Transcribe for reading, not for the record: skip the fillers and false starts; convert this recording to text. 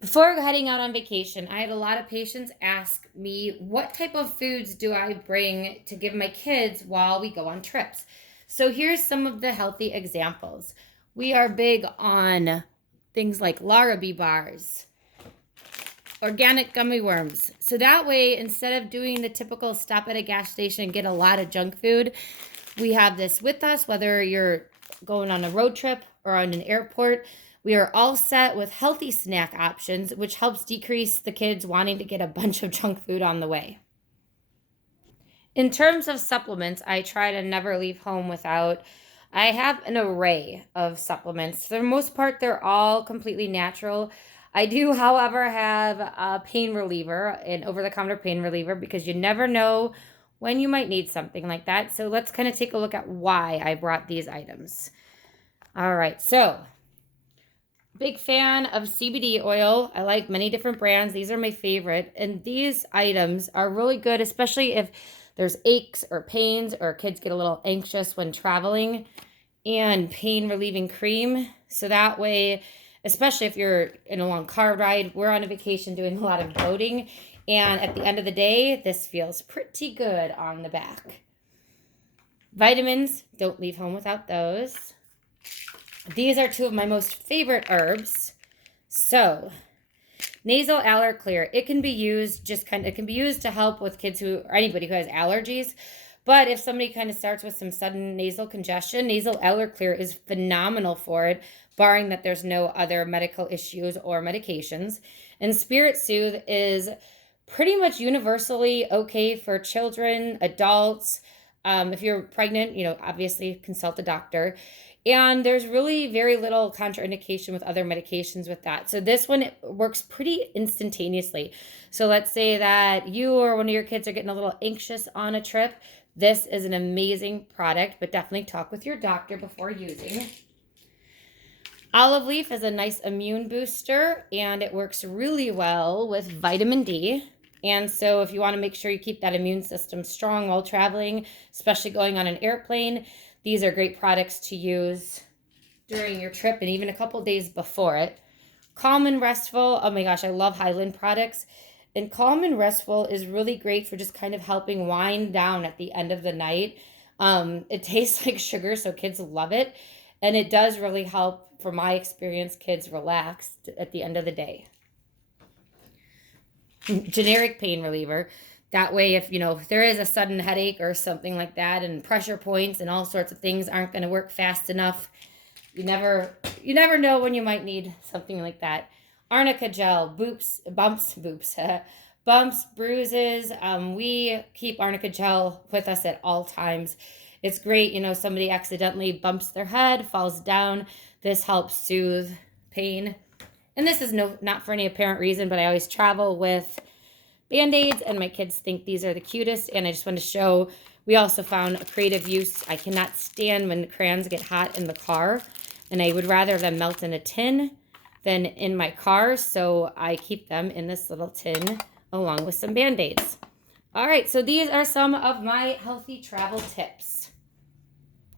Before heading out on vacation, I had a lot of patients ask me what type of foods do I bring to give my kids while we go on trips. So here's some of the healthy examples. We are big on things like Larrabee bars, organic gummy worms. So that way, instead of doing the typical stop at a gas station and get a lot of junk food, we have this with us, whether you're going on a road trip or on an airport. We are all set with healthy snack options, which helps decrease the kids wanting to get a bunch of junk food on the way. In terms of supplements, I try to never leave home without. I have an array of supplements. For the most part, they're all completely natural. I do, however, have a pain reliever, an over the counter pain reliever, because you never know when you might need something like that. So let's kind of take a look at why I brought these items. All right, so big fan of CBD oil. I like many different brands. These are my favorite. And these items are really good, especially if there's aches or pains or kids get a little anxious when traveling. And pain relieving cream. So that way, especially if you're in a long car ride, we're on a vacation doing a lot of boating. And at the end of the day, this feels pretty good on the back. Vitamins, don't leave home without those. These are two of my most favorite herbs. So, nasal aller clear. It can be used it can be used to help with kids who, or anybody who has allergies. But if somebody kind of starts with some sudden nasal congestion, nasal aller clear is phenomenal for it, barring that there's no other medical issues or medications. And Spirit Soothe is pretty much universally okay for children, adults. If you're pregnant, obviously consult a doctor. And there's really very little contraindication with other medications with that. So this one works pretty instantaneously. So let's say that you or one of your kids are getting a little anxious on a trip. This is an amazing product, but definitely talk with your doctor before using. Olive leaf is a nice immune booster, and it works really well with vitamin D. And so if you want to make sure you keep that immune system strong while traveling, especially going on an airplane, these are great products to use during your trip and even a couple days before it. Calm and Restful. Oh my gosh, I love Highland products. And Calm and Restful is really great for just kind of helping wind down at the end of the night. It tastes like sugar, so kids love it. And it does really help, from my experience, kids relax at the end of the day. Generic pain reliever. That way, if there is a sudden headache or something like that, and pressure points and all sorts of things aren't going to work fast enough, you never know when you might need something like that. Arnica gel, bumps, bruises. We keep Arnica gel with us at all times. It's great, somebody accidentally bumps their head, falls down. This helps soothe pain. And this is not for any apparent reason, but I always travel with Band-Aids, and my kids think these are the cutest, and I just want to show we also found a creative use. I cannot stand when crayons get hot in the car, and I would rather them melt in a tin than in my car, so I keep them in this little tin along with some Band-Aids. All right, so these are some of my healthy travel tips.